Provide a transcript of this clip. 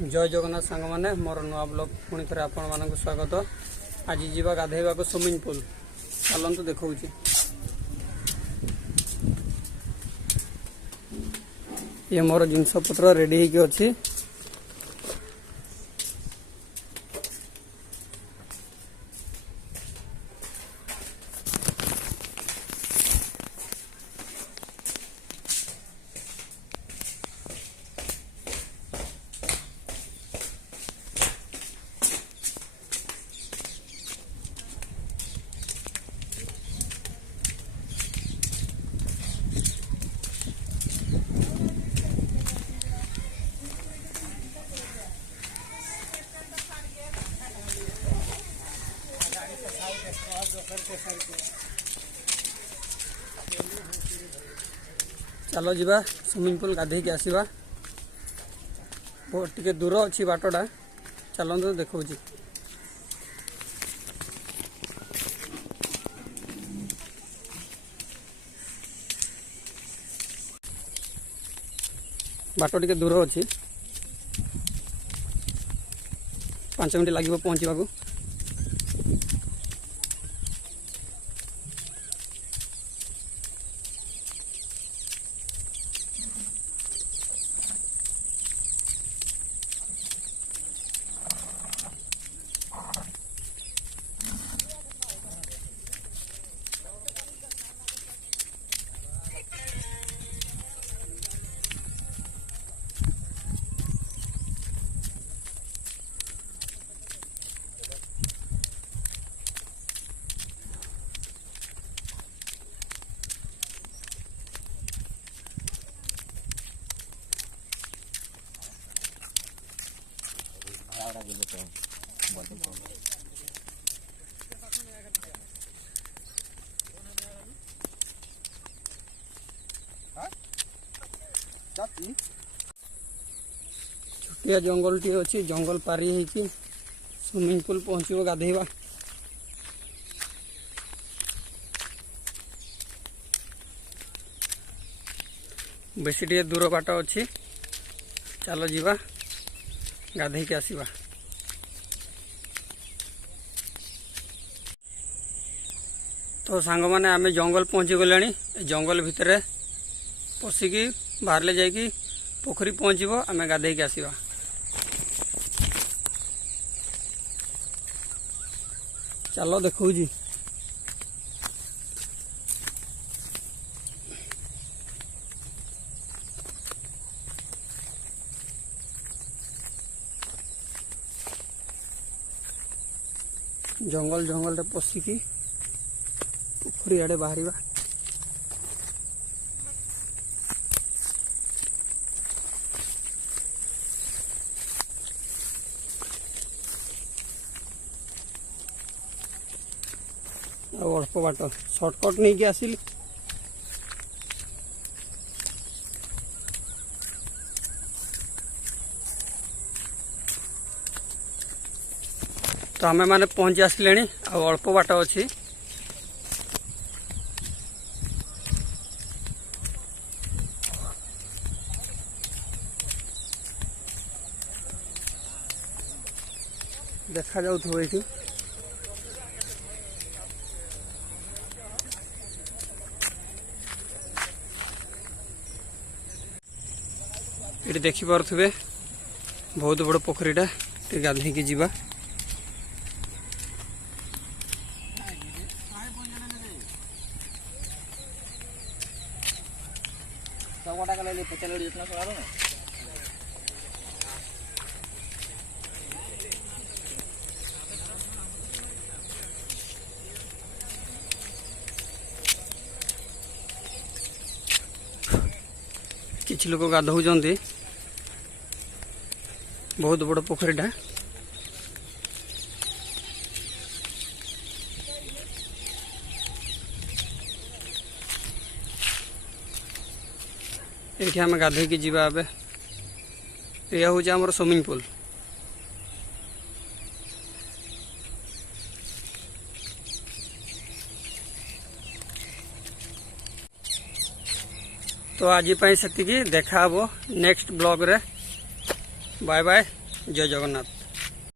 जय जगन्नाथ सांग मैंने मोर नुआ ब्लॉग पुणी थे आपण मान स्वागत। आज जीवा गाधेवा को स्विमिंग पूल चलतु देखा ये मोर जिनस पत्र रेडी होगी अच्छी। चलो जीवा स्विमिंग पूल गाधे के आसवा टे दूर अच्छी बाटटा चलते देखा बाट टे दूर अच्छी 5 मिनट लगे पहुँचा को। छोटिया जंगल टी अच्छी जंगल पारी है स्विमिंग पूल पहुँचो गाधेवा। बेसी टे दूर बाट अच्छी चलो जीवा गाधे के आसवा। तो सांग माने आमे जंगल पहुँची गले जंगल भितर पशिकी बाहर जाकि पोखरी पहुँचब आमे गाधे के आसवा। चलो देखो जी जंगल जंगल पशिकी पोखरी आड़े बाहर अल्प बाट सर्टकट नहीं आसिली। तो आमे माने पहुँची आसले अल्प बाट अच्छी देखा जाऊ ये ये देखी पारे बहुत बड़ पोखरीटा गाधे की जीवा। किछि लोग गाधौचंती बहुत बड़ पोखरीटा। ये आम गाधे की जीवा ए यह हूँ आमर स्विमिंग पूल। तो आज से देखा नेक्स्ट ब्लॉग रे। Bye bye. जय जगन्नाथ।